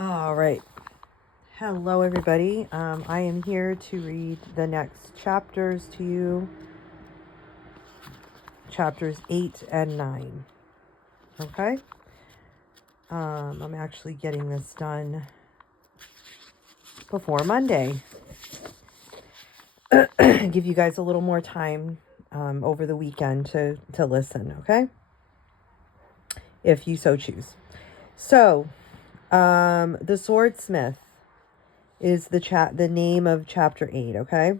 All right. Hello, everybody. I am here to read the next chapters to you, chapters 8 and 9. Okay? I'm actually getting this done before Monday. Give you guys a little more time over the weekend to listen, okay? If you so choose. So, the Swordsmith is the name of chapter 8, okay?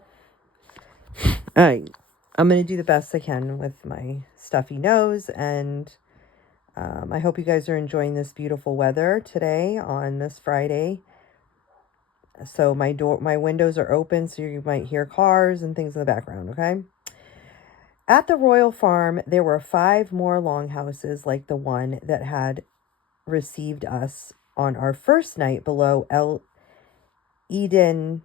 All right. I'm going to do the best I can with my stuffy nose, and I hope you guys are enjoying this beautiful weather today on this Friday. So my windows are open, so you might hear cars and things in the background, okay? At the royal farm, there were 5 more longhouses like the one that had received us on our first night below Eden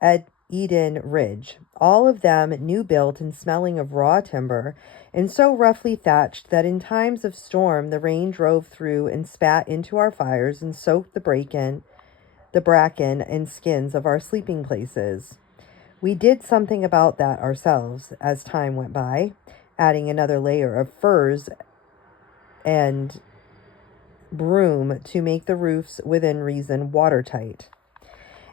Ridge, all of them new built and smelling of raw timber, and so roughly thatched that in times of storm the rain drove through and spat into our fires and soaked the bracken and skins of our sleeping places. We did something about that ourselves as time went by, adding another layer of furs and broom to make the roofs within reason watertight.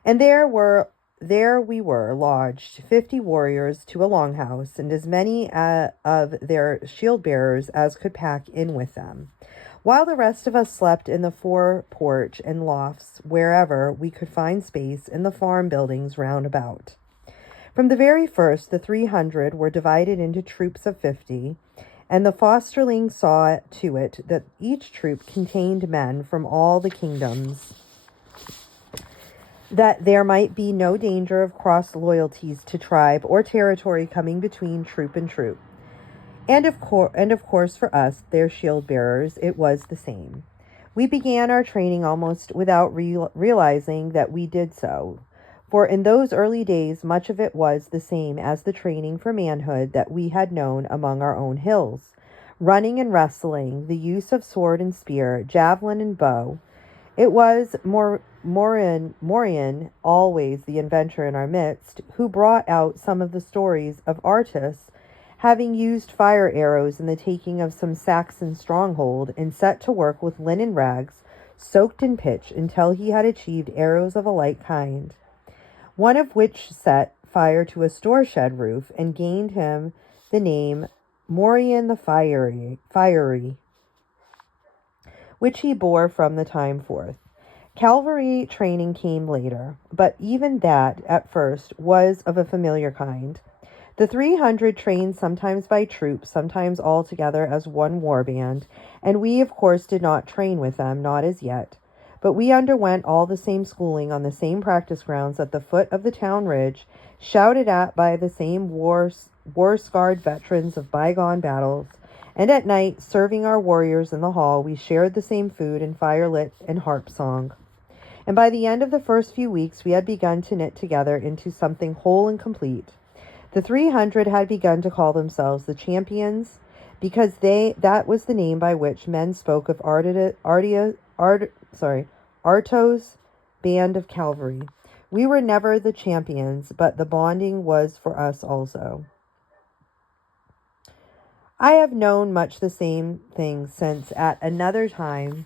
And there we were, lodged, 50 warriors to a longhouse, and as many of their shield bearers as could pack in with them, while the rest of us slept in the foreporch and lofts wherever we could find space in the farm buildings round about. From the very first, the 300 were divided into troops of 50, and the fosterling saw to it that each troop contained men from all the kingdoms, that there might be no danger of cross loyalties to tribe or territory coming between troop and troop. And of course for us, their shield bearers, it was the same. We began our training almost without realizing that we did so, for in those early days much of it was the same as the training for manhood that we had known among our own hills. Running and wrestling, the use of sword and spear, javelin and bow. It was Morian, always the inventor in our midst, who brought out some of the stories of Artus having used fire arrows in the taking of some Saxon stronghold, and set to work with linen rags soaked in pitch until he had achieved arrows of a like kind, one of which set fire to a store shed roof and gained him the name Morian the Fiery, which he bore from the time forth. Cavalry training came later, but even that, at first, was of a familiar kind. The 300 trained sometimes by troops, sometimes all together as one war band, and we, of course, did not train with them, not as yet. But we underwent all the same schooling on the same practice grounds at the foot of the town ridge, shouted at by the same war-scarred veterans of bygone battles, and at night, serving our warriors in the hall, we shared the same food and firelit and harp song. And by the end of the first few weeks, we had begun to knit together into something whole and complete. The 300 had begun to call themselves the Champions, because that was the name by which men spoke of Arto's band of cavalry. We were never the champions, but the bonding was for us also. I have known much the same thing since at another time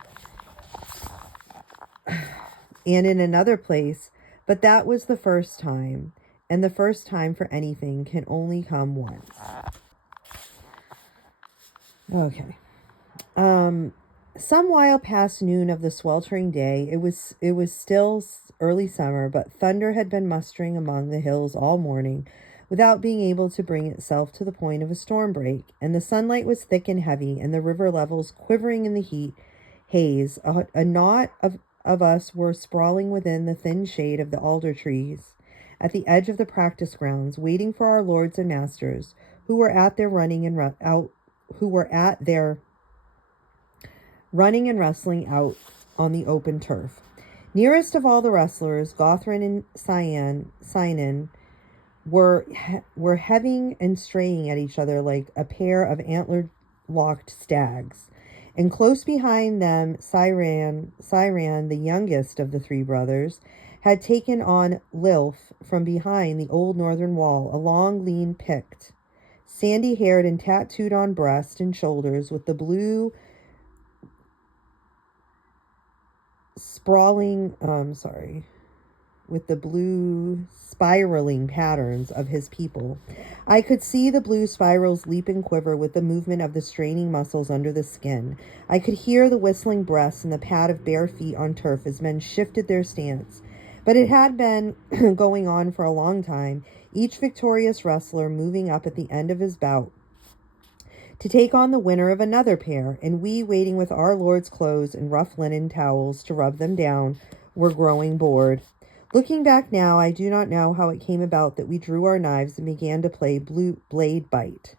and in another place, but that was the first time, and the first time for anything can only come once. Okay. Some while past noon of the sweltering day, it was still early summer, but thunder had been mustering among the hills all morning without being able to bring itself to the point of a storm break, and the sunlight was thick and heavy, and the river levels quivering in the heat haze. A knot of us were sprawling within the thin shade of the alder trees at the edge of the practice grounds, waiting for our lords and masters, who were at their running and wrestling out on the open turf. Nearest of all the wrestlers, Gothrin and Cynan were heving and straying at each other like a pair of antler-locked stags. And close behind them, Cyran, the youngest of the three brothers, had taken on Lilf from behind the old northern wall, a long, lean Pict, sandy-haired and tattooed on breast and shoulders with the blue spiraling patterns of his people. I could see the blue spirals leap and quiver with the movement of the straining muscles under the skin. I could hear the whistling breaths and the pad of bare feet on turf as men shifted their stance. But it had been going on for a long time, each victorious wrestler moving up at the end of his bout to take on the winner of another pair, and we, waiting with our lord's clothes and rough linen towels to rub them down, were growing bored. Looking back now, I do not know how it came about that we drew our knives and began to play blade bite.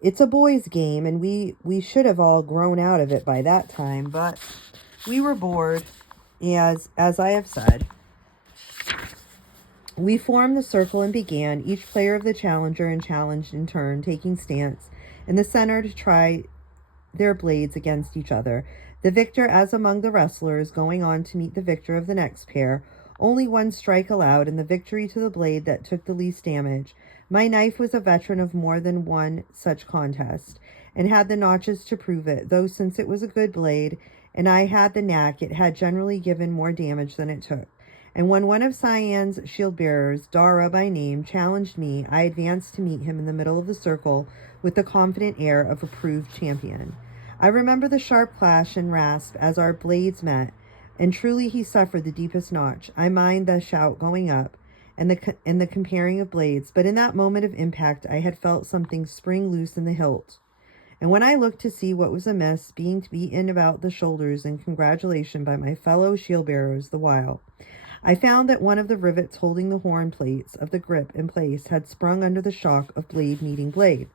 It's a boys' game, and we should have all grown out of it by that time, but we were bored, as I have said. We formed the circle and began, each player of the challenger and challenged in turn, taking stance in the center to try their blades against each other. The victor, as among the wrestlers, going on to meet the victor of the next pair. Only one strike allowed, and the victory to the blade that took the least damage. My knife was a veteran of more than one such contest, and had the notches to prove it, though since it was a good blade, and I had the knack, it had generally given more damage than it took. And when one of Cyan's shield-bearers, Dara by name, challenged me, I advanced to meet him in the middle of the circle with the confident air of a proved champion. I remember the sharp clash and rasp as our blades met, and truly he suffered the deepest notch. I mind the shout going up and the comparing of blades, but in that moment of impact I had felt something spring loose in the hilt. And when I looked to see what was amiss, being beaten about the shoulders in congratulation by my fellow shield-bearers the while, I found that one of the rivets holding the horn plates of the grip in place had sprung under the shock of blade meeting blade.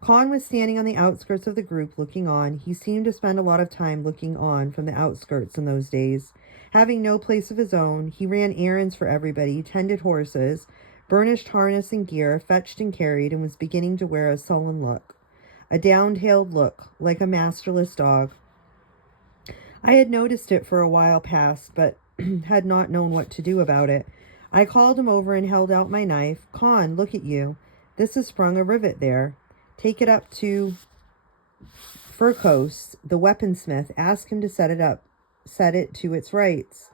Con was standing on the outskirts of the group looking on. He seemed to spend a lot of time looking on from the outskirts in those days. Having no place of his own, he ran errands for everybody, tended horses, burnished harness and gear, fetched and carried, and was beginning to wear a sullen look, a down-tailed look, like a masterless dog. I had noticed it for a while past, but had not known what to do about it. I called him over and held out my knife. Con, look at you. This has sprung a rivet there. Take it up to Furcos, the weaponsmith. Ask him to set it to its rights,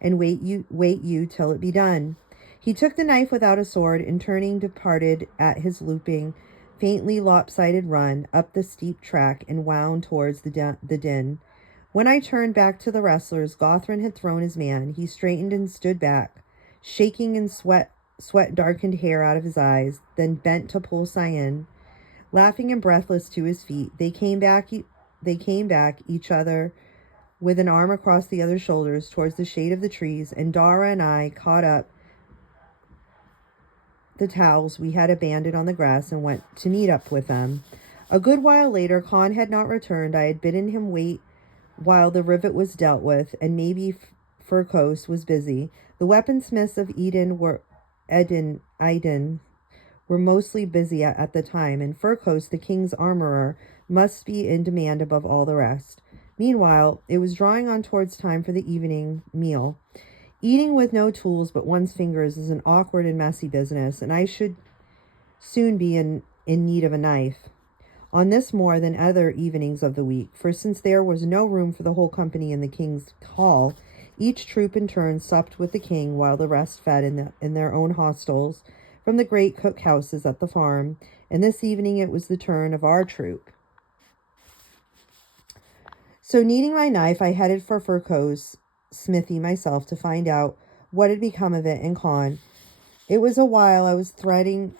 and wait you till it be done. He took the knife without a sword, and turning departed at his looping, faintly lopsided run up the steep track and wound towards the din. When I turned back to the wrestlers, Gothrin had thrown his man. He straightened and stood back, shaking in sweat-darkened hair out of his eyes, then bent to pull Cyan, laughing and breathless, to his feet. They came back, each other with an arm across the other's shoulders towards the shade of the trees, and Dara and I caught up the towels we had abandoned on the grass and went to meet up with them. A good while later, Con had not returned. I had bidden him wait while the rivet was dealt with, and maybe Furcos was busy. The weaponsmiths of Iden were mostly busy at the time, and Furcos, the king's armorer, must be in demand above all the rest. Meanwhile, it was drawing on towards time for the evening meal. Eating with no tools but one's fingers is an awkward and messy business, and I should soon be in need of a knife. On this more than other evenings of the week, for since there was no room for the whole company in the king's hall, each troop in turn supped with the king, while the rest fed in their own hostels from the great cookhouses at the farm, and this evening it was the turn of our troop. So needing my knife, I headed for Furcos' smithy myself to find out what had become of it and Con. It was a while I was threading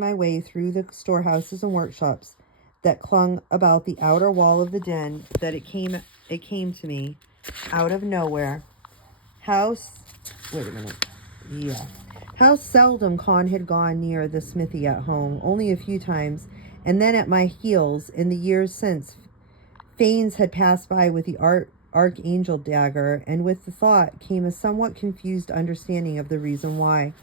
my way through the storehouses and workshops that clung about the outer wall of the den that it came to me out of nowhere. How seldom Con had gone near the smithy at home, only a few times, and then at my heels in the years since. Fanes had passed by with the archangel dagger, and with the thought came a somewhat confused understanding of the reason why.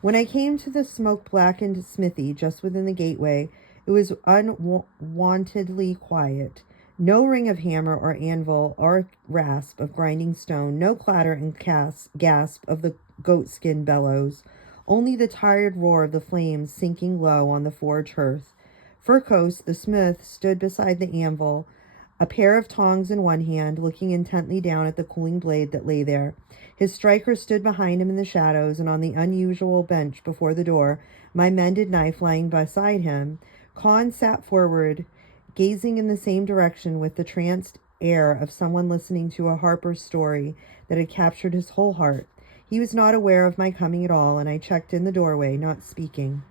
When I came to the smoke-blackened smithy just within the gateway, It was unwontedly quiet. No ring of hammer or anvil or rasp of grinding stone, no clatter and gasp of the goatskin bellows, only the tired roar of the flames sinking low on the forge hearth. Furcos, the smith, stood beside the anvil, a pair of tongs in one hand, looking intently down at the cooling blade that lay there. His striker stood behind him in the shadows, and on the unusual bench before the door, my mended knife lying beside him, Con sat forward, gazing in the same direction with the tranced air of someone listening to a Harper's story that had captured his whole heart. He was not aware of my coming at all, and I checked in the doorway, not speaking.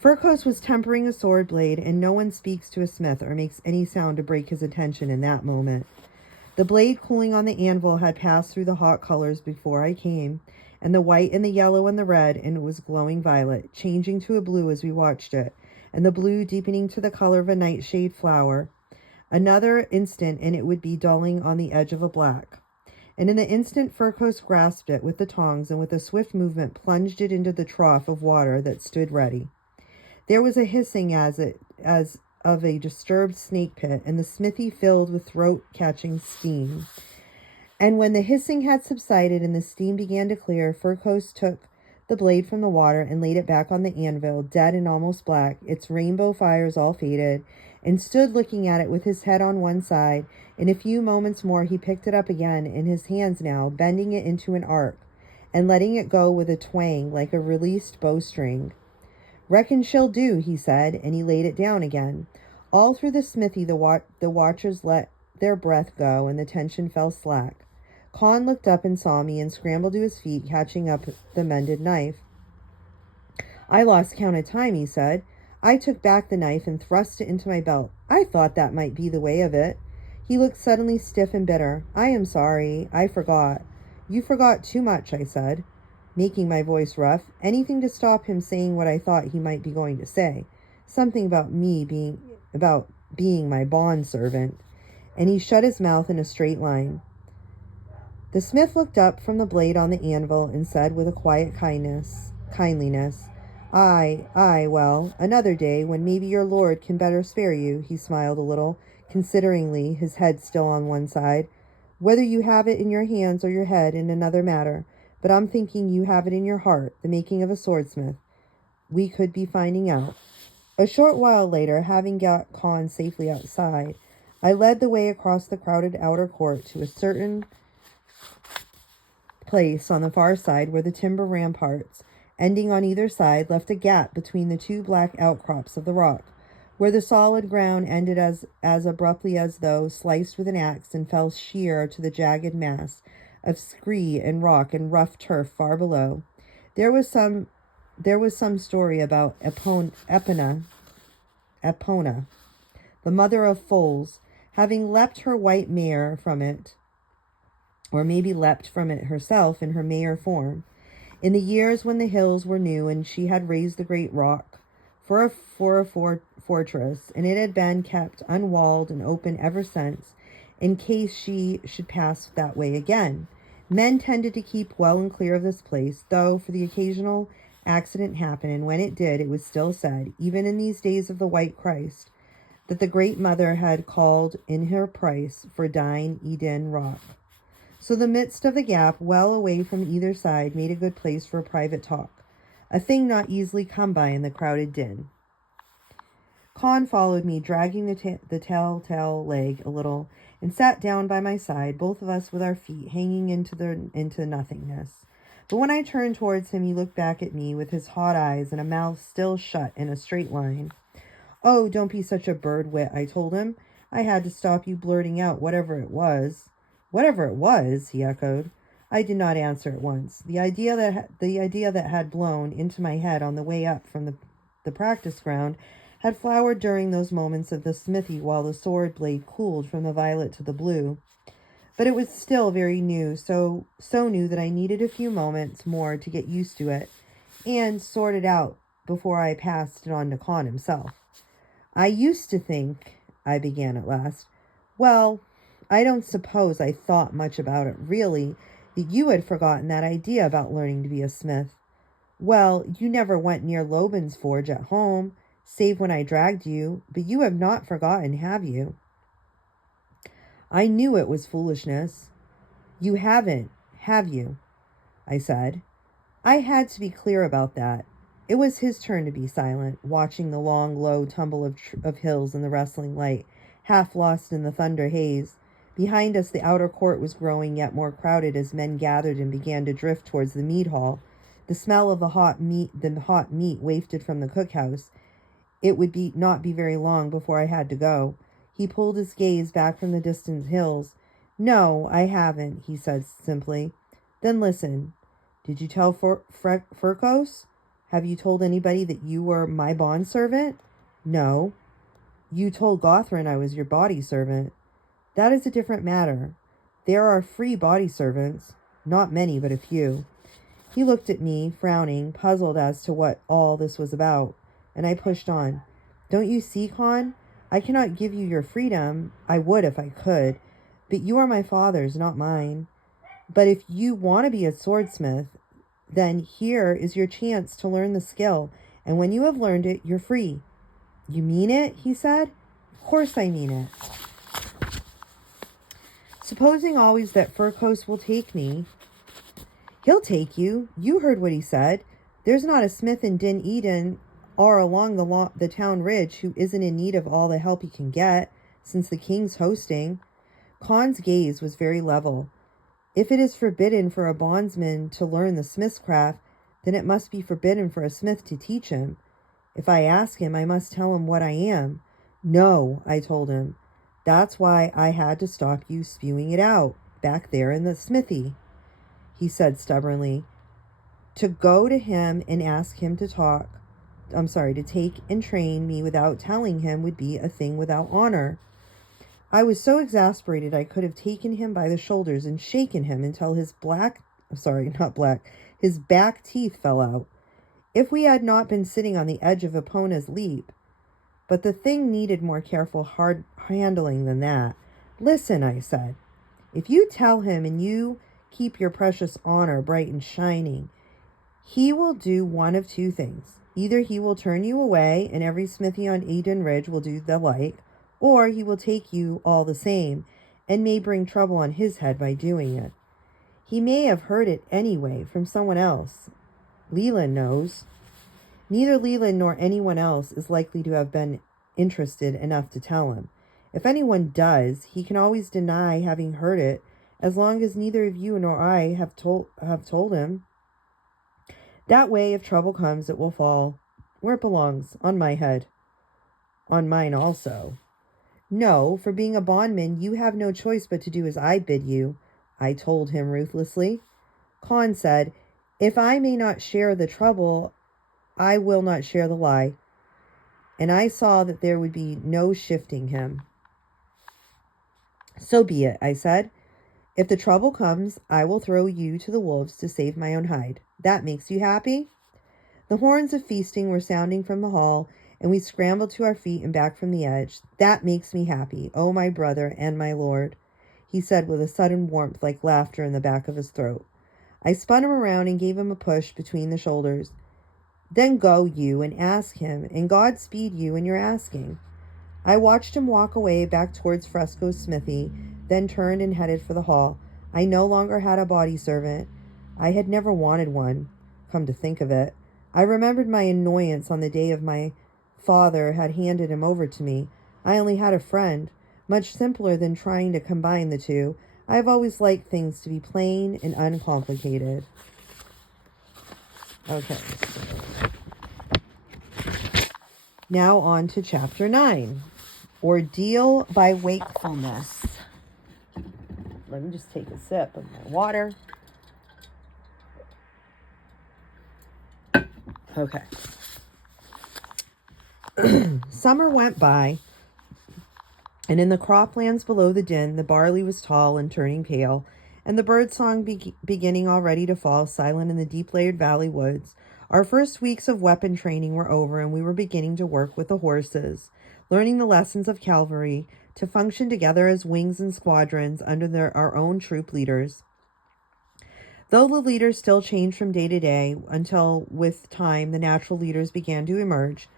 Furcos was tempering a sword blade, and no one speaks to a smith or makes any sound to break his attention in that moment. The blade cooling on the anvil had passed through the hot colors before I came, and the white and the yellow and the red, and it was glowing violet, changing to a blue as we watched it, and the blue deepening to the color of a nightshade flower. Another instant, and it would be dulling on the edge of a black. And in the instant, Furcos grasped it with the tongs, and with a swift movement plunged it into the trough of water that stood ready. There was a hissing as of a disturbed snake pit, and the smithy filled with throat-catching steam. And when the hissing had subsided and the steam began to clear, Furcos took the blade from the water and laid it back on the anvil, dead and almost black, its rainbow fires all faded, and stood looking at it with his head on one side. In a few moments more he picked it up again in his hands now, bending it into an arc, and letting it go with a twang like a released bowstring. "Reckon she'll do," he said, and he laid it down again. All through the smithy the watchers let their breath go, and the tension fell slack. Con looked up and saw me and scrambled to his feet, catching up the mended knife. "I lost count of time," he said. I took back the knife and thrust it into my belt. "I thought that might be the way of it." He looked suddenly stiff and bitter. "I am sorry. I forgot." "You forgot too much," I said, making my voice rough, anything to stop him saying what I thought he might be going to say. Something about being my bond servant. And he shut his mouth in a straight line. The smith looked up from the blade on the anvil and said with a quiet kindliness, Aye, well, another day, when maybe your lord can better spare you." He smiled a little, consideringly, his head still on one side. "Whether you have it in your hands or your head in another matter, but I'm thinking you have it in your heart, the making of a swordsmith. We could be finding out." A short while later, having got Con safely outside, I led the way across the crowded outer court to a certain place on the far side where the timber ramparts, ending on either side, left a gap between the two black outcrops of the rock, where the solid ground ended as abruptly as though sliced with an axe and fell sheer to the jagged mass of scree and rock and rough turf far below. There was some story about Epona, the mother of foals, having leapt her white mare from it, or maybe leapt from it herself in her mare form, in the years when the hills were new and she had raised the great rock for a fortress, and it had been kept unwalled and open ever since, in case she should pass that way again. Men tended to keep well and clear of this place, though for the occasional accident happened, and when it did, it was still said, even in these days of the White Christ, that the Great Mother had called in her price for Dine Eden Rock. So the midst of the gap, well away from either side, made a good place for a private talk, a thing not easily come by in the crowded din. Con followed me, dragging the telltale leg a little, and sat down by my side, both of us with our feet hanging into nothingness. But when I turned towards him, he looked back at me with his hot eyes and a mouth still shut in a straight line. "Oh, don't be such a bird-wit," I told him. "I had to stop you blurting out whatever it was." "Whatever it was," he echoed. I did not answer at once. The idea that had blown into my head on the way up from the practice ground had flowered during those moments of the smithy while the sword blade cooled from the violet to the blue. But it was still very new, so new that I needed a few moments more to get used to it and sort it out before I passed it on to Con himself. "I used to think," I began at last, "well, I don't suppose I thought much about it really, that you had forgotten that idea about learning to be a smith." "Well, you never went near Loban's forge at home," save when I dragged you, but you have not forgotten, have you? I knew it was foolishness. You haven't, have you? I said. I had to be clear about that. It was his turn to be silent, watching the long, low tumble of hills in the wrestling light, half lost in the thunder haze. Behind us, the outer court was growing yet more crowded as men gathered and began to drift towards the mead hall. The smell of the hot meat wafted from the cookhouse. It would not be very long before I had to go. He pulled his gaze back from the distant hills. No, I haven't, he said simply. Then listen. Did you tell Furkos? Have you told anybody that you were my bondservant? No. You told Gothrin I was your body servant. That is a different matter. There are free body servants. Not many, but a few. He looked at me, frowning, puzzled as to what all this was about, and I pushed on. Don't you see, Con? I cannot give you your freedom. I would if I could, but you are my father's, not mine. But if you want to be a swordsmith, then here is your chance to learn the skill, and when you have learned it, you're free. You mean it? He said. Of course I mean it. Supposing always that Furkos will take me. He'll take you. You heard what he said. There's not a smith in Din Eden or along the town ridge who isn't in need of all the help he can get, since the king's hosting. Con's gaze was very level. If it is forbidden for a bondsman to learn the smith's craft, then it must be forbidden for a smith to teach him. If I ask him, I must tell him what I am. No, I told him. That's why I had to stop you spewing it out, back there in the smithy. He said stubbornly. To go to him and ask him to take and train me without telling him would be a thing without honor. I was so exasperated I could have taken him by the shoulders and shaken him until his his back teeth fell out, if we had not been sitting on the edge of Epona's leap. But the thing needed more careful hard handling than that. Listen, I said. If you tell him and you keep your precious honor bright and shining, he will do one of two things. Either he will turn you away, and every smithy on Eden Ridge will do the like, or he will take you all the same, and may bring trouble on his head by doing it. He may have heard it anyway from someone else. Leland knows. Neither Leland nor anyone else is likely to have been interested enough to tell him. If anyone does, he can always deny having heard it, as long as neither of you nor I have told him. That way, if trouble comes, it will fall where it belongs, on my head. On mine also. No, for being a bondman, you have no choice but to do as I bid you, I told him ruthlessly. Con said, if I may not share the trouble, I will not share the lie. And I saw that there would be no shifting him. So be it, I said. If the trouble comes, I will throw you to the wolves to save my own hide. That makes you happy? The horns of feasting were sounding from the hall, and we scrambled to our feet and back from the edge. That makes me happy, oh my brother and my lord, he said with a sudden warmth like laughter in the back of his throat. I spun him around and gave him a push between the shoulders. Then go you and ask him, and God speed you in your asking. I watched him walk away back towards Fresco's smithy, then turned and headed for the hall. I no longer had a body servant. I had never wanted one, come to think of it. I remembered my annoyance on the day of my father had handed him over to me. I only had a friend, much simpler than trying to combine the two. I have always liked things to be plain and uncomplicated. Okay. Now on to chapter 9. Ordeal by wakefulness. Let me just take a sip of my water. Okay. Summer went by, and in the croplands below the din, the barley was tall and turning pale, and the birdsong beginning already to fall silent in the deep-layered valley woods. Our first weeks of weapon training were over, and we were beginning to work with the horses, learning the lessons of cavalry, to function together as wings and squadrons under our own troop leaders. Though the leaders still changed from day to day, until with time the natural leaders began to emerge,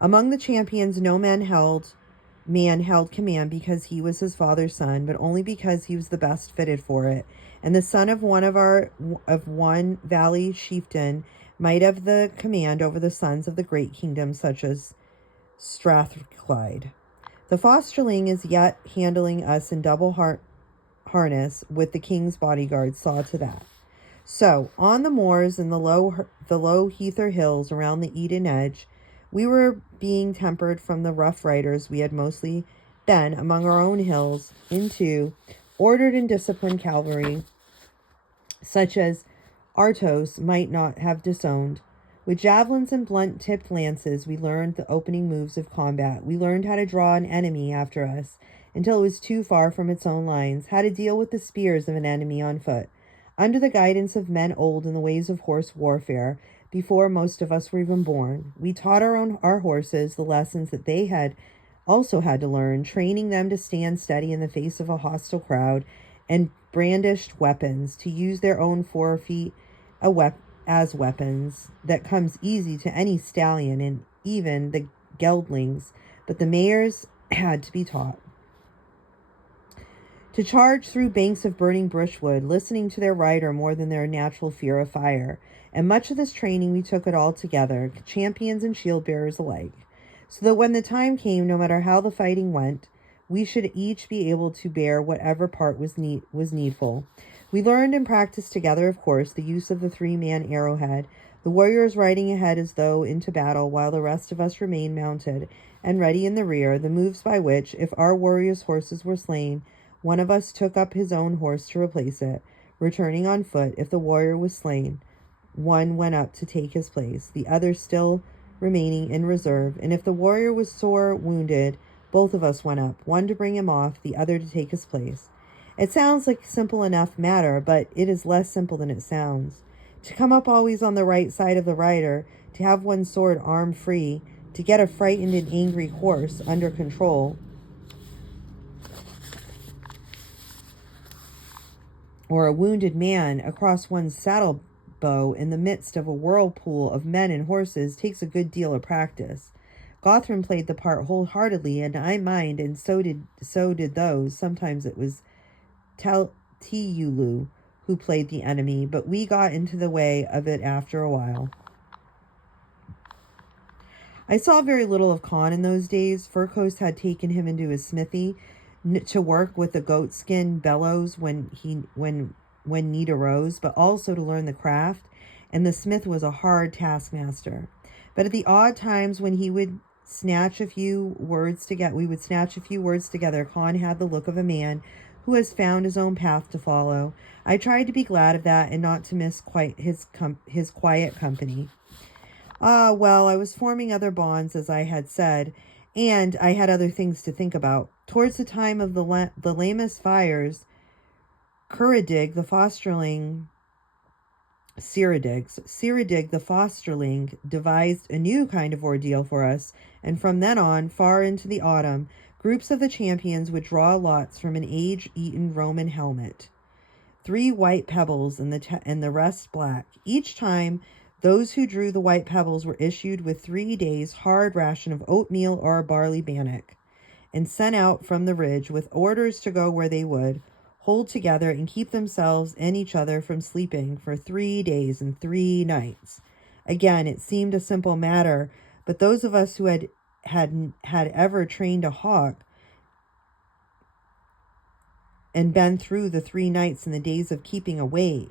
Among the champions, no man held command because he was his father's son, but only because he was the best fitted for it. And the son of one valley chieftain might have the command over the sons of the great kingdom, such as Strathclyde. The fosterling is yet handling us in double harness with the king's bodyguards, saw to that. So, on the moors and the low heather hills around the Eden edge, we were being tempered from the rough riders we had mostly been among our own hills into ordered and disciplined cavalry, such as Artos might not have disowned. With javelins and blunt-tipped lances, we learned the opening moves of combat. We learned how to draw an enemy after us until it was too far from its own lines, how to deal with the spears of an enemy on foot. Under the guidance of men old in the ways of horse warfare, before most of us were even born, we taught our horses the lessons that they had also had to learn, training them to stand steady in the face of a hostile crowd and brandished weapons, to use their own forefeet as weapons. That comes easy to any stallion and even the geldlings, but the mares had to be taught. To charge through banks of burning brushwood, listening to their rider more than their natural fear of fire. And much of this training we took it all together, champions and shield bearers alike, so that when the time came, no matter how the fighting went, we should each be able to bear whatever part was needful. We learned and practiced together, of course, the use of the 3-man arrowhead, the warriors riding ahead as though into battle, while the rest of us remained mounted and ready in the rear, the moves by which, if our warriors' horses were slain, one of us took up his own horse to replace it, returning on foot. If the warrior was slain, one went up to take his place, the other still remaining in reserve. And if the warrior was sore wounded, both of us went up, one to bring him off, the other to take his place. It sounds like a simple enough matter, but it is less simple than it sounds. To come up always on the right side of the rider, to have one's sword arm free, to get a frightened and angry horse under control, or a wounded man across one's saddle bow in the midst of a whirlpool of men and horses takes a good deal of practice. Gothram played the part wholeheartedly, and I mind, and so did those. Sometimes it was Tiulu who played the enemy, but we got into the way of it after a while. I saw very little of Con in those days. Furcoast had taken him into his smithy to work with the goatskin bellows when need arose, but also to learn the craft, and the smith was a hard taskmaster. But at the odd times when we would snatch a few words together, Con had the look of a man who has found his own path to follow. I tried to be glad of that and not to miss quite his quiet company. Well, I was forming other bonds, as I had said, and I had other things to think about. Towards the time of the Lammas fires, Ciridig the fosterling devised a new kind of ordeal for us, and from then on, far into the autumn, groups of the champions would draw lots from an age-eaten Roman helmet. 3 white pebbles and the rest black. Each time, those who drew the white pebbles were issued with 3 days' hard ration of oatmeal or a barley bannock, and sent out from the ridge with orders to go where they would, hold together and keep themselves and each other from sleeping for 3 days and 3 nights. Again, it seemed a simple matter, but those of us who had ever trained a hawk and been through the 3 nights and the days of keeping awake,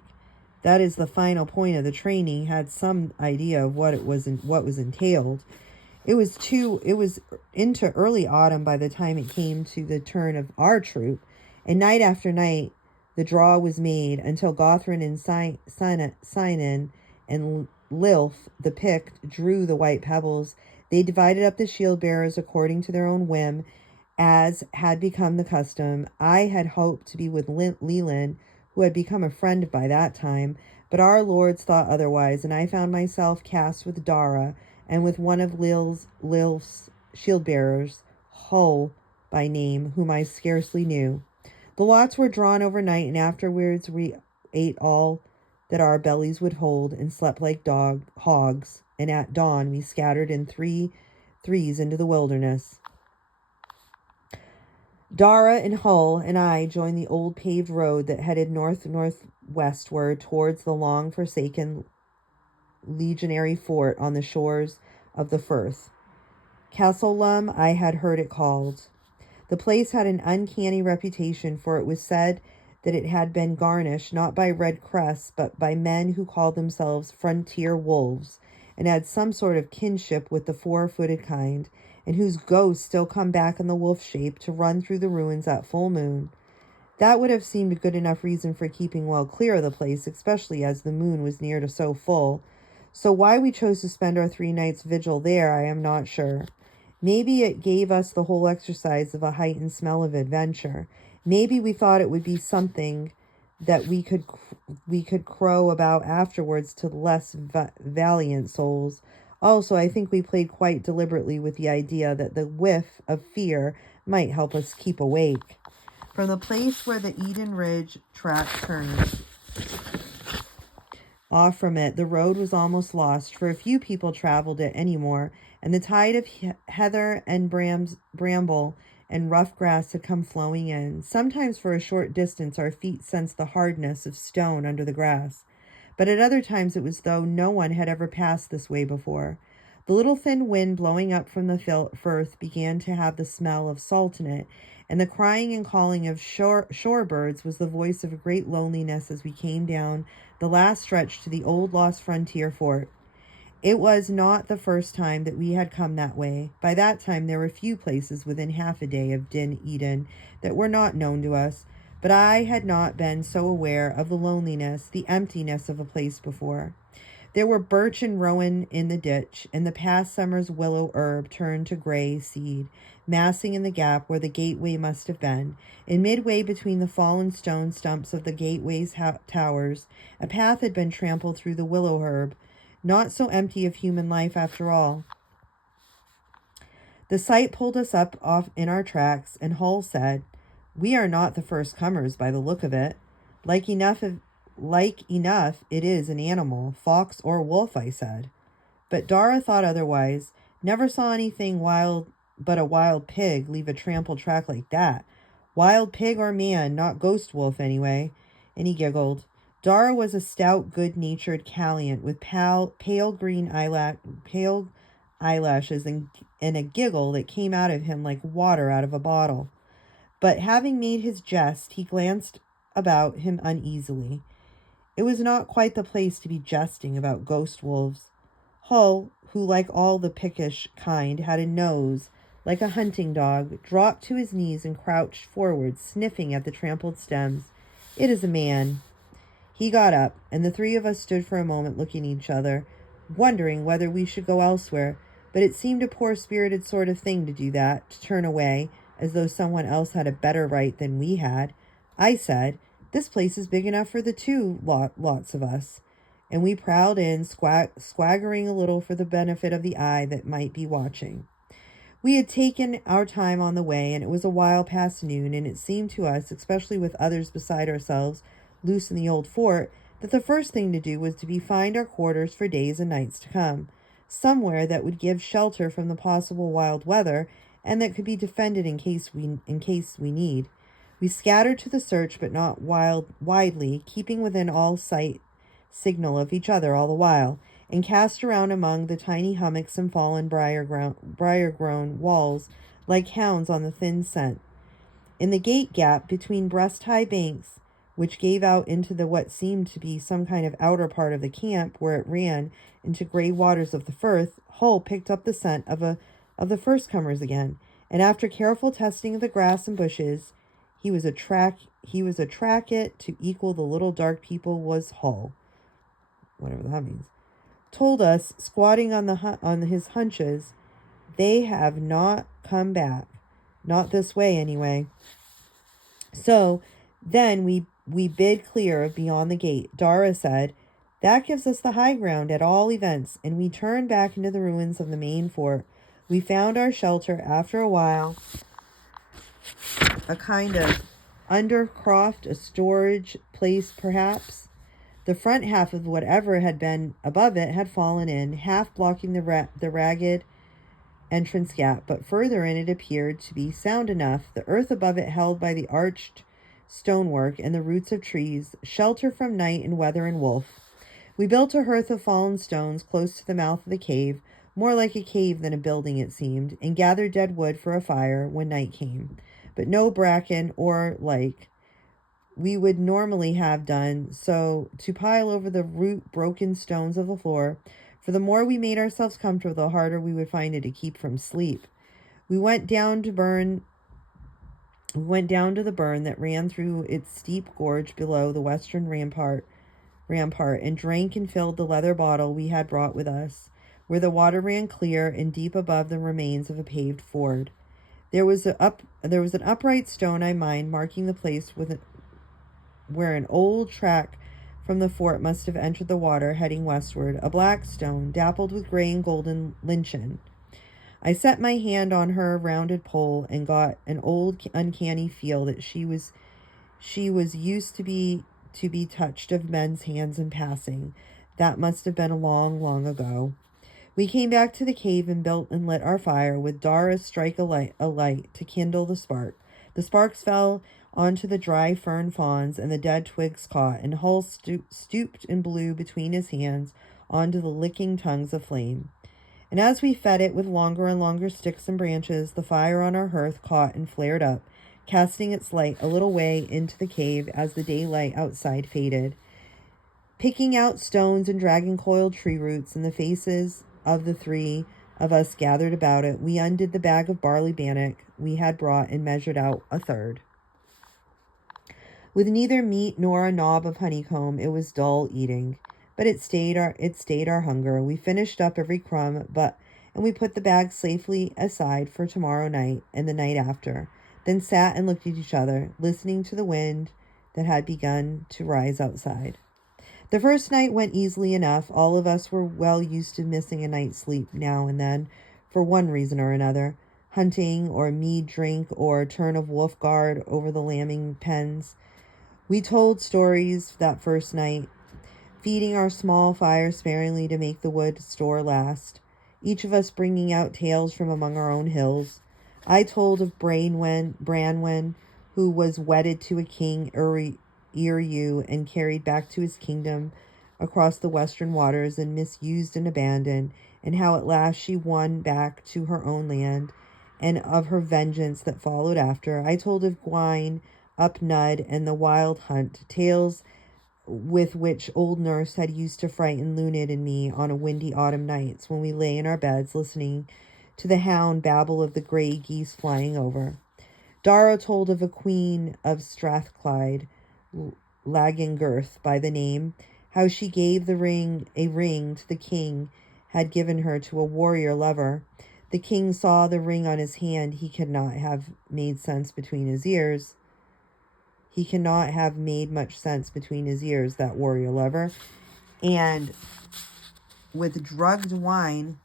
that is the final point of the training, had some idea of what was entailed. It was into early autumn by the time it came to the turn of our troop, and night after night the draw was made until Gothrin and Sinan and Lilf the Pict drew the white pebbles. They divided up the shield bearers according to their own whim, as had become the custom. I had hoped to be with Leland, who had become a friend by that time, but our lords thought otherwise, and I found myself cast with Dara and with one of Lilf's shield bearers, Hull by name, whom I scarcely knew. The lots were drawn overnight, and afterwards we ate all that our bellies would hold and slept like hogs, and at dawn we scattered in 3 threes into the wilderness. Dara and Hull and I joined the old paved road that headed northwestward towards the long-forsaken legionary fort on the shores of the Firth. Castlelum, I had heard it called. The place had an uncanny reputation, for it was said that it had been garnished not by red crests, but by men who called themselves frontier wolves, and had some sort of kinship with the four-footed kind, and whose ghosts still come back in the wolf shape to run through the ruins at full moon. That would have seemed a good enough reason for keeping well clear of the place, especially as the moon was near to so full. So why we chose to spend our 3 nights vigil there, I am not sure. Maybe it gave us the whole exercise of a heightened smell of adventure. Maybe we thought it would be something that we could crow about afterwards to less valiant souls. Also, I think we played quite deliberately with the idea that the whiff of fear might help us keep awake. From the place where the Eden Ridge track turned off from it, the road was almost lost, for a few people traveled it anymore, and the tide of heather and bramble and rough grass had come flowing in. Sometimes for a short distance our feet sensed the hardness of stone under the grass, but at other times it was though no one had ever passed this way before. The little thin wind blowing up from the firth began to have the smell of salt in it, and the crying and calling of shore birds was the voice of a great loneliness as we came down the last stretch to the old lost frontier fort. It was not the first time that we had come that way. By that time there were few places within half a day of Din Eden that were not known to us, but I had not been so aware of the loneliness, the emptiness of a place before. There were birch and rowan in the ditch, and the past summer's willow herb turned to gray seed, massing in the gap where the gateway must have been. And midway between the fallen stone stumps of the gateway's towers, a path had been trampled through the willow herb, not so empty of human life after all. The sight pulled us up off in our tracks, and Hull said, "We are not the first comers by the look of it. Like enough it is an animal, fox or wolf," I said. But Dara thought otherwise. Never saw anything wild but a wild pig leave a trampled track like that. Wild pig or man, not ghost wolf anyway. And he giggled. Dara was a stout, good-natured Calliant with pale green eyelashes and a giggle that came out of him like water out of a bottle. But having made his jest, he glanced about him uneasily. It was not quite the place to be jesting about ghost wolves. Hull, who like all the pickish kind had a nose like a hunting dog, dropped to his knees and crouched forward, sniffing at the trampled stems. "It is a man." He got up, and the 3 of us stood for a moment looking at each other, wondering whether we should go elsewhere, but it seemed a poor-spirited sort of thing to do that, to turn away, as though someone else had a better right than we had. I said, "This place is big enough for the lots of us." And we prowled in, swaggering a little for the benefit of the eye that might be watching. We had taken our time on the way, and it was a while past noon, and it seemed to us, especially with others beside ourselves, loose in the old fort, that the first thing to do was to find our quarters for days and nights to come, somewhere that would give shelter from the possible wild weather, and that could be defended in case we need. We scattered to the search, but not widely, keeping within all sight signal of each other all the while, and cast around among the tiny hummocks and fallen briar-grown walls like hounds on the thin scent. In the gate gap between breast-high banks, which gave out into what seemed to be some kind of outer part of the camp, where it ran into gray waters of the Firth, Hull picked up the scent of the first comers again, and after careful testing of the grass and bushes, he was a track it to equal the little dark people was Hull, whatever that means. Told us, squatting on his hunches, "They have not come back, not this way anyway." So then we bid clear of beyond the gate. Dara said, "That gives us the high ground at all events," and we turned back into the ruins of the main fort. We found our shelter after a while, a kind of undercroft, a storage place perhaps. The front half of whatever had been above it had fallen in, half blocking the ragged entrance gap, but further in it appeared to be sound enough, the earth above it held by the arched stonework and the roots of trees, shelter from night and weather and wolf. We built a hearth of fallen stones close to the mouth of the cave, more like a cave than a building it seemed, and gathered dead wood for a fire when night came, but no bracken or like we would normally have done, so to pile over the root broken stones of the floor, for the more we made ourselves comfortable, the harder we would find it to keep from sleep. We went down to the burn that ran through its steep gorge below the western rampart, and drank and filled the leather bottle we had brought with us, where the water ran clear and deep above the remains of a paved ford. There was an upright stone I mind marking the place where an old track from the fort must have entered the water heading westward, a black stone dappled with gray and golden lichen. I set my hand on her rounded pole and got an old uncanny feel that she was used to be touched of men's hands in passing. That must have been a long, long ago. We came back to the cave and built and lit our fire, with Dara strike a light to kindle the spark. The sparks fell onto the dry fern fronds, and the dead twigs caught, and Hull stooped and blew between his hands onto the licking tongues of flame. And as we fed it with longer and longer sticks and branches, the fire on our hearth caught and flared up, casting its light a little way into the cave as the daylight outside faded. Picking out stones and dragging coiled tree roots in the faces of the three of us gathered about it, we undid the bag of barley bannock we had brought and measured out a third. With neither meat nor a knob of honeycomb, it was dull eating, but it stayed our hunger. We finished up every crumb, and we put the bag safely aside for tomorrow night and the night after, then sat and looked at each other, listening to the wind that had begun to rise outside. The first night went easily enough. All of us were well used to missing a night's sleep now and then, for one reason or another, hunting or mead drink or turn of wolf guard over the lambing pens. We told stories that first night, feeding our small fire sparingly to make the wood store last, each of us bringing out tales from among our own hills. I told of Branwen, who was wedded to a king, Iriu, and carried back to his kingdom across the western waters and misused and abandoned, and how at last she won back to her own land, and of her vengeance that followed after. I told of Gwaine, up Nud, and the wild hunt, tales with which old nurse had used to frighten Lunid and me on a windy autumn nights when we lay in our beds listening to the hound babble of the gray geese flying over. Dara told of a queen of Strathclyde, Lagengirth by the name, how she gave a ring to the king had given her to a warrior lover. The king saw the ring on his hand. He could not have made sense between his ears. He cannot have made much sense between his ears, that warrior lover. And with drugged wine,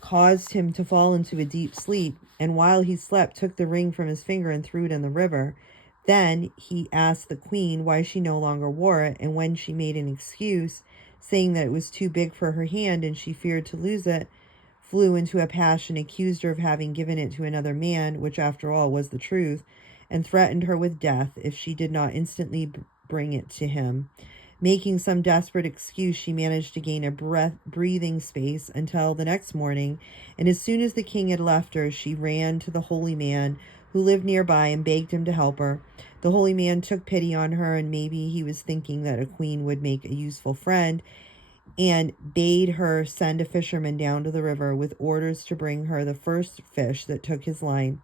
caused him to fall into a deep sleep, and while he slept, took the ring from his finger and threw it in the river. Then he asked the queen why she no longer wore it, and when she made an excuse, saying that it was too big for her hand and she feared to lose it, flew into a passion, accused her of having given it to another man, which after all was the truth, and threatened her with death if she did not instantly bring it to him. Making some desperate excuse, she managed to gain a breathing space until the next morning, and as soon as the king had left her, she ran to the holy man who lived nearby and begged him to help her. The holy man took pity on her, and maybe he was thinking that a queen would make a useful friend, and bade her send a fisherman down to the river with orders to bring her the first fish that took his line.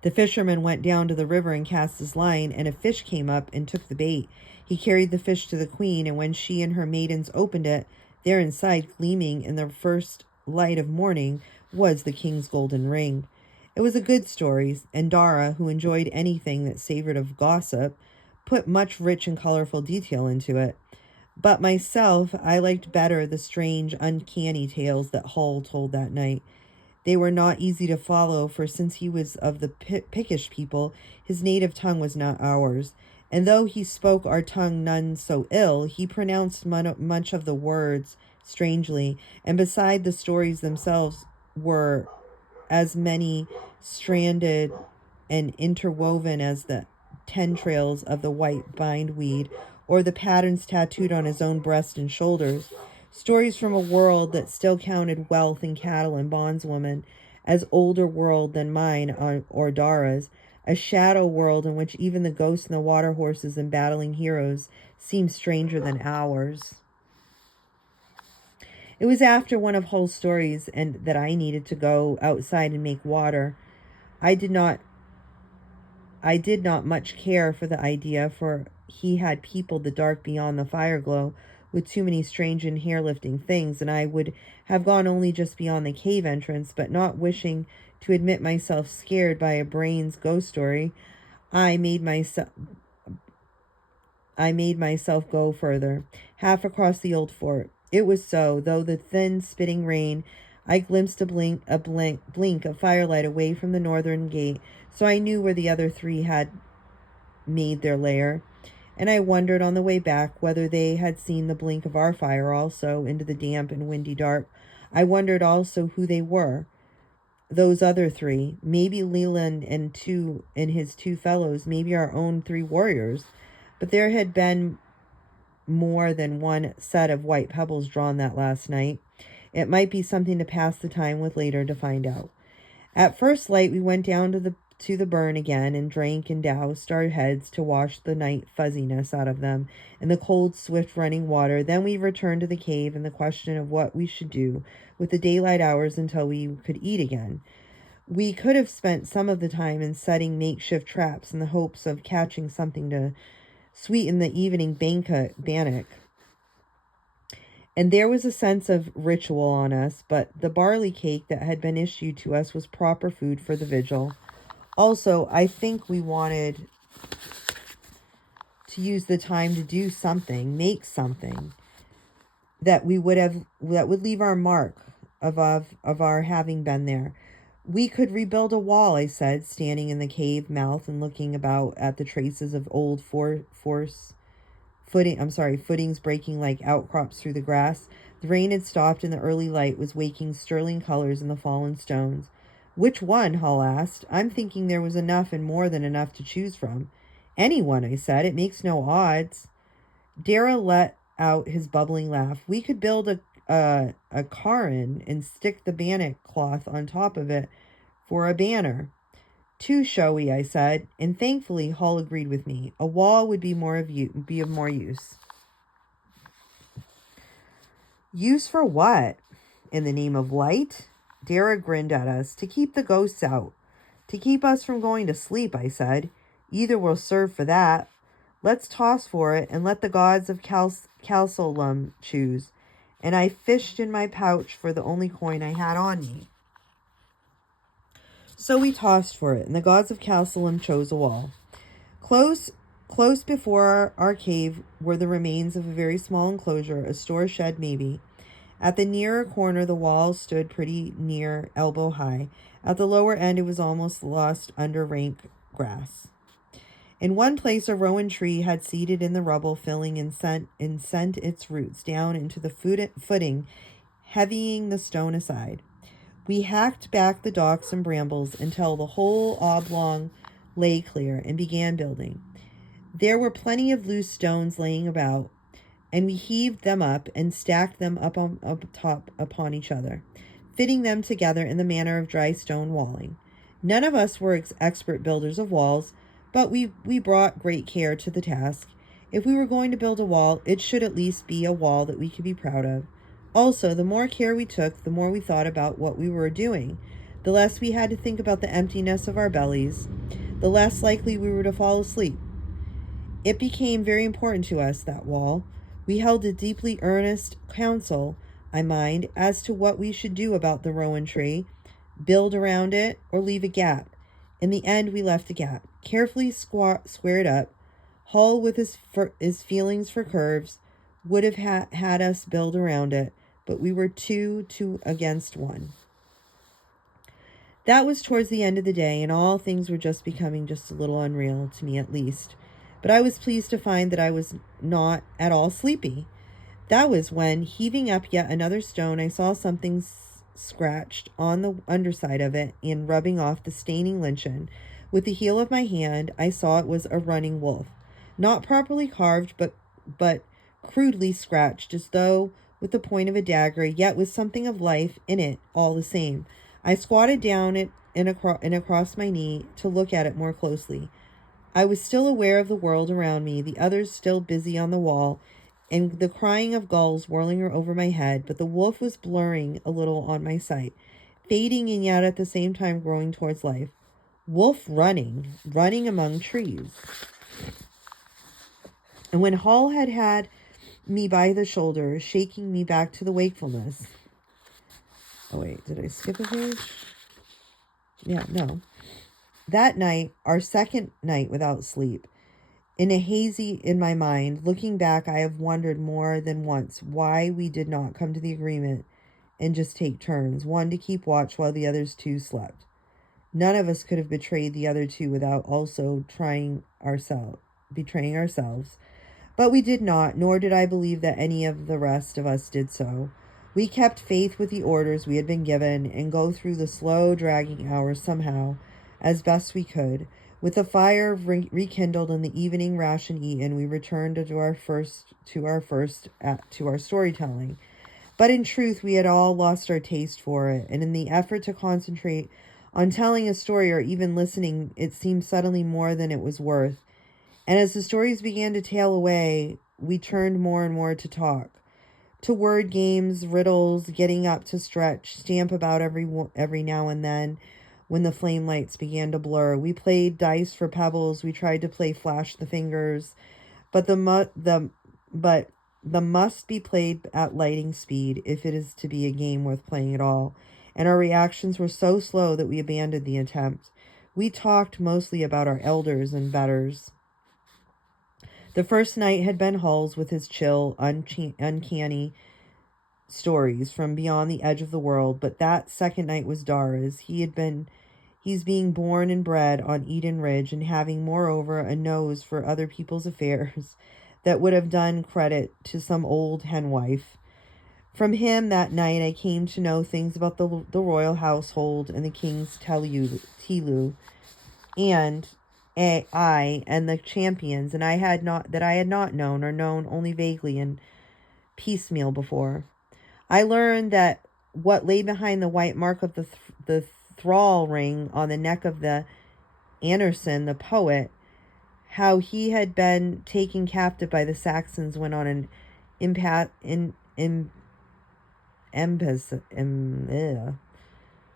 The fisherman went down to the river and cast his line, and a fish came up and took the bait. He carried the fish to the queen, and when she and her maidens opened it, there inside, gleaming in the first light of morning, was the king's golden ring. It was a good story, and Dara, who enjoyed anything that savored of gossip, put much rich and colorful detail into it. But myself, I liked better the strange, uncanny tales that Hull told that night. They were not easy to follow, for since he was of the Pictish people, his native tongue was not ours, and though he spoke our tongue none so ill, he pronounced much of the words strangely, and beside the stories themselves were as many stranded and interwoven as the tentrails of the white bindweed or the patterns tattooed on his own breast and shoulders. Stories from a world that still counted wealth and cattle and bondswomen as older world than mine or Dara's, a shadow world in which even the ghosts and the water horses and battling heroes seemed stranger than ours. It was after one of Hull's stories and that I needed to go outside and make water. I did not much care for the idea, for he had peopled the dark beyond the fire glow with too many strange and hair-lifting things, and I would have gone only just beyond the cave entrance, but not wishing to admit myself scared by a brain's ghost story, I made myself go further, half across the old fort. It was so, though the thin, spitting rain, I glimpsed a blink of firelight away from the northern gate, so I knew where the other three had made their lair, and I wondered on the way back whether they had seen the blink of our fire also into the damp and windy dark. I wondered also who they were, those other three, maybe Leland and his two fellows, maybe our own three warriors, but there had been more than one set of white pebbles drawn that last night. It might be something to pass the time with later to find out. At first light, we went down to the burn again and drank and doused our heads to wash the night fuzziness out of them in the cold, swift running water. Then we returned to the cave and the question of what we should do with the daylight hours until we could eat again. We could have spent some of the time in setting makeshift traps in the hopes of catching something to sweeten the evening bannock. And there was a sense of ritual on us, but the barley cake that had been issued to us was proper food for the vigil. Also, I think we wanted to use the time to do something, make something that would leave our mark of our having been there. We could rebuild a wall, I said, standing in the cave mouth and looking about at the traces of old footings breaking like outcrops through the grass. The rain had stopped and the early light was waking sterling colors in the fallen stones. Which one? Hull asked. I'm thinking there was enough and more than enough to choose from. Any one, I said. It makes no odds. Dara let out his bubbling laugh. We could build a cairn and stick the bannock cloth on top of it for a banner. Too showy, I said, and thankfully Hull agreed with me. A wall would be of more use. Use for what? In the name of light? Dara grinned at us. To keep the ghosts out. To keep us from going to sleep, I said. Either will serve for that. Let's toss for it and let the gods of Calsolum choose. And I fished in my pouch for the only coin I had on me. So we tossed for it, and the gods of Calsolum chose a wall. Close before our cave were the remains of a very small enclosure, a store shed maybe. At the nearer corner, the wall stood pretty near elbow high. At the lower end, it was almost lost under rank grass. In one place, a rowan tree had seeded in the rubble, filling and sent its roots down into the footing, heavying the stone aside. We hacked back the docks and brambles until the whole oblong lay clear and began building. There were plenty of loose stones laying about, and we heaved them up and stacked them up top upon each other, fitting them together in the manner of dry stone walling. None of us were expert builders of walls, but we brought great care to the task. If we were going to build a wall, it should at least be a wall that we could be proud of. Also, the more care we took, the more we thought about what we were doing. The less we had to think about the emptiness of our bellies, the less likely we were to fall asleep. It became very important to us, that wall. We held a deeply earnest council, I mind, as to what we should do about the rowan tree, build around it, or leave a gap. In the end, we left the gap, carefully squared up. Hull, with his feelings for curves, would have had us build around it, but we were two against one. That was towards the end of the day, and all things were just becoming just a little unreal, to me at least. But I was pleased to find that I was not at all sleepy. That was when, heaving up yet another stone, I saw something scratched on the underside of it and rubbing off the staining lichen. With the heel of my hand, I saw it was a running wolf, not properly carved, but crudely scratched, as though with the point of a dagger, yet with something of life in it all the same. I squatted down it and across my knee to look at it more closely. I was still aware of the world around me, the others still busy on the wall, and the crying of gulls whirling over my head, but the wolf was blurring a little on my sight, fading and yet at the same time growing towards life. Wolf running among trees. And when Hall had me by the shoulder, shaking me back to the wakefulness. Oh wait, did I skip a page? Yeah, no. That night, our second night without sleep, in a hazy in my mind, looking back, I have wondered more than once why we did not come to the agreement and just take turns, one to keep watch while the others two slept. None of us could have betrayed the other two without also betraying ourselves. But we did not, nor did I believe that any of the rest of us did so. We kept faith with the orders we had been given and go through the slow, dragging hours somehow, as best we could. With the fire rekindled and the evening ration eaten, we returned to our storytelling. But in truth, we had all lost our taste for it, and in the effort to concentrate on telling a story or even listening, it seemed suddenly more than it was worth. And as the stories began to tail away, we turned more and more to talk, to word games, riddles, getting up to stretch, stamp about every now and then. When the flame lights began to blur, we played dice for pebbles. We tried to play flash the fingers, but the must be played at lightning speed if it is to be a game worth playing at all. And our reactions were so slow that we abandoned the attempt. We talked mostly about our elders and betters. The first night had been Hull's with his chill, uncanny stories from beyond the edge of the world, but that second night was Dara's. He's being born and bred on Eden Ridge and having, moreover, a nose for other people's affairs that would have done credit to some old henwife. From him that night I came to know things about the royal household and the king's Telu, and I and the champions, and I had not known or known only vaguely and piecemeal before. I learned that what lay behind the white mark of the thrall ring on the neck of the Anderson, the poet, how he had been taken captive by the Saxons when on an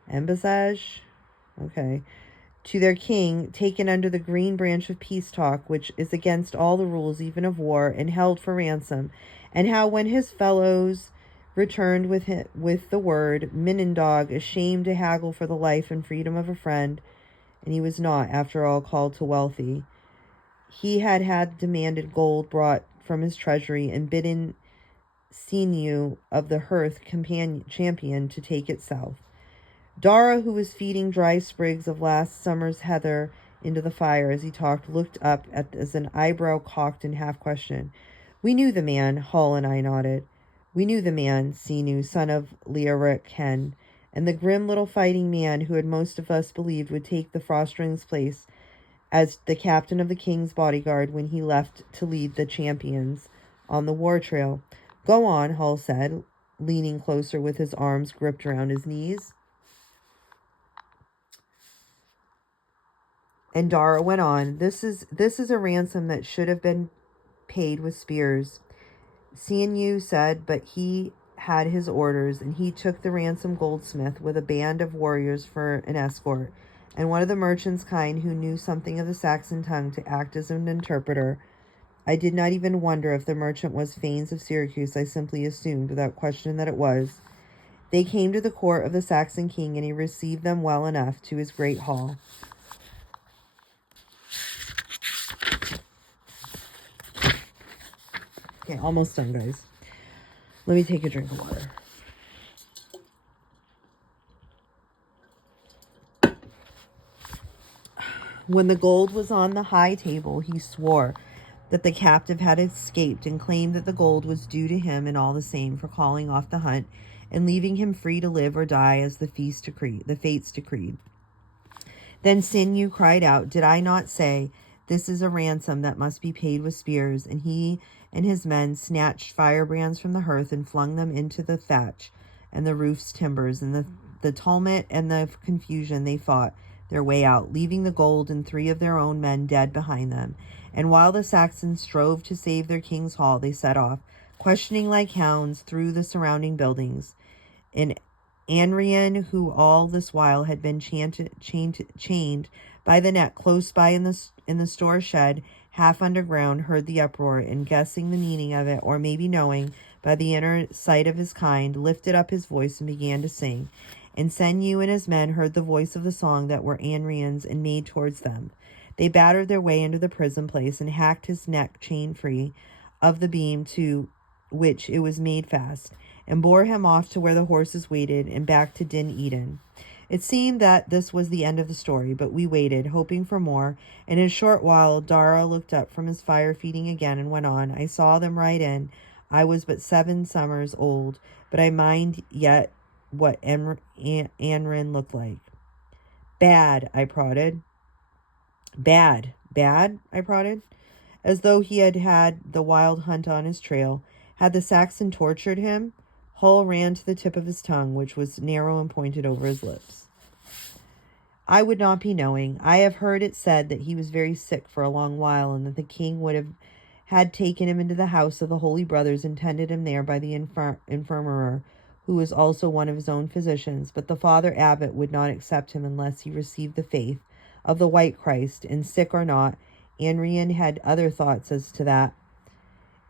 embassage, to their king, taken under the green branch of peace talk, which is against all the rules even of war, and held for ransom, and how when his fellows returned with the word, Minindog, ashamed to haggle for the life and freedom of a friend, and he was not, after all, called to wealthy, he had demanded gold brought from his treasury and bidden sinew of the hearth champion to take it south. Dara, who was feeding dry sprigs of last summer's heather into the fire as he talked, looked up as an eyebrow cocked in half-question. We knew the man, Hull and I nodded. We knew the man, Sinew, son of Leoric Hen, and the grim little fighting man who had most of us believed would take the Frostring's place as the captain of the king's bodyguard when he left to lead the champions on the war trail. Go on, Hull said, leaning closer with his arms gripped around his knees. And Dara went on, This is a ransom that should have been paid with spears. Sinew said, but he had his orders, and he took the ransom goldsmith with a band of warriors for an escort, and one of the merchant's kind who knew something of the Saxon tongue to act as an interpreter. I did not even wonder if the merchant was Fanes of Syracuse. I simply assumed without question that it was. They came to the court of the Saxon king, and he received them well enough to his great hall. Okay, almost done, guys. Let me take a drink of water. When the gold was on the high table, he swore, that the captive had escaped and claimed that the gold was due to him and all the same for calling off the hunt and leaving him free to live or die as the fates decreed. Then Sinew cried out, "Did I not say, this is a ransom that must be paid with spears?" And he and his men snatched firebrands from the hearth and flung them into the thatch and the roof's timbers. In the tumult and the confusion they fought their way out, leaving the gold and 3 of their own men dead behind them. And while the Saxons strove to save their king's hall, they set off, questioning like hounds through the surrounding buildings. And Anrian, who all this while had been chained by the neck close by in the store shed, half underground, heard the uproar, and guessing the meaning of it, or maybe knowing by the inner sight of his kind, lifted up his voice and began to sing. And Sinew and his men heard the voice of the song that were Anrian's and made towards them. They battered their way into the prison place and hacked his neck chain free of the beam to which it was made fast, and bore him off to where the horses waited and back to Din Eden. It seemed that this was the end of the story, but we waited, hoping for more, and in a short while Dara looked up from his fire feeding again and went on. "I saw them ride in. I was but 7 summers old, but I mind yet what Anrin looked like." "Bad," I prodded. Bad, I prodded, as though he had had the wild hunt on his trail. Had the Saxon tortured him? Hull ran to the tip of his tongue, which was narrow and pointed over his lips. "I would not be knowing. I have heard it said that he was very sick for a long while, and that the king would have had taken him into the house of the Holy Brothers and tended him there by the infirmary, who was also one of his own physicians. But the Father Abbot would not accept him unless he received the faith of the White Christ, and sick or not, Anrian had other thoughts as to that.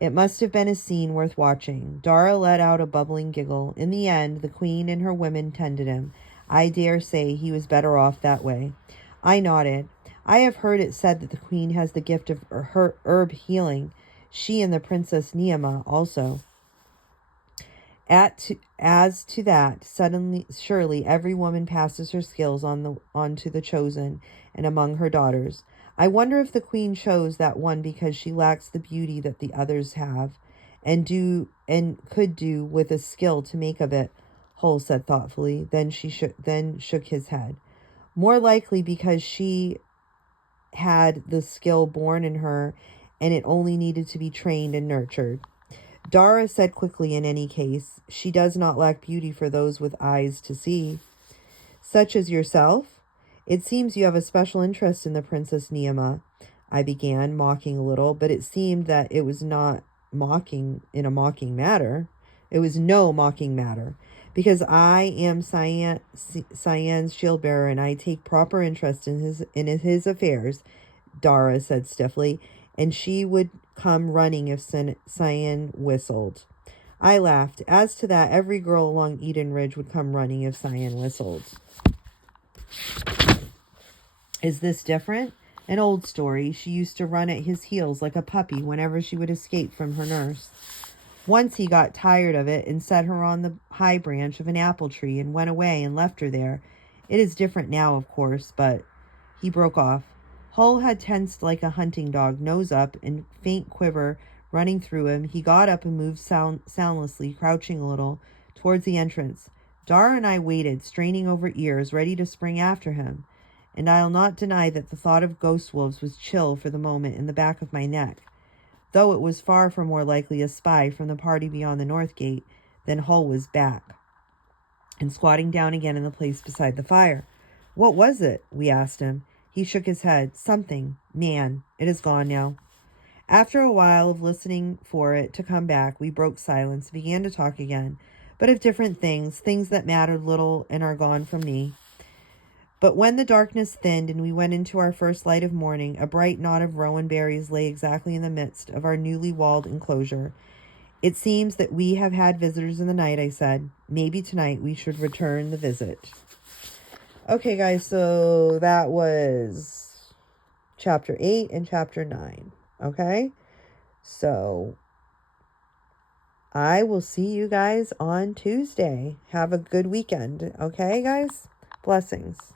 It must have been a scene worth watching." Dara let out a bubbling giggle. "In the end, the queen and her women tended him. I dare say he was better off that way." I nodded. "I have heard it said that the queen has the gift of herb healing. She and the Princess Niamh also. As to that, surely every woman passes her skills on to the chosen and among her daughters. I wonder if the queen chose that one because she lacks the beauty that the others have, and could do with a skill to make of it," Hull said thoughtfully. Then shook his head. "More likely because she had the skill born in her, and it only needed to be trained and nurtured." Dara said quickly, "In any case, she does not lack beauty for those with eyes to see." "Such as yourself? It seems you have a special interest in the Princess Niamh," I began, mocking a little, but it seemed that it was not mocking in a mocking matter. It was no mocking matter, because I am Cyan's shield bearer, and I take proper interest in his affairs," Dara said stiffly, "and she would come running if Cyan whistled." I laughed. "As to that, every girl along Eden Ridge would come running if Cyan whistled." "Is this different?" "An old story. She used to run at his heels like a puppy whenever she would escape from her nurse. Once he got tired of it and set her on the high branch of an apple tree and went away and left her there. It is different now, of course, but..." He broke off. Hull had tensed like a hunting dog, nose up, and faint quiver running through him. He got up and moved soundlessly, crouching a little, towards the entrance. Dara and I waited, straining over ears, ready to spring after him. And I'll not deny that the thought of ghost wolves was chill for the moment in the back of my neck, though it was far from more likely a spy from the party beyond the north gate. Then Hull was back, and squatting down again in the place beside the fire. "What was it?" we asked him. He shook his head. "Something. Man. It is gone now." After a while of listening for it to come back, we broke silence, began to talk again, but of different things that mattered little and are gone from me. But when the darkness thinned and we went into our first light of morning, a bright knot of rowan berries lay exactly in the midst of our newly walled enclosure. "It seems that we have had visitors in the night," I said. "Maybe tonight we should return the visit." Okay, guys, so that was chapter 8 and chapter 9. Okay? So I will see you guys on Tuesday. Have a good weekend. Okay, guys? Blessings.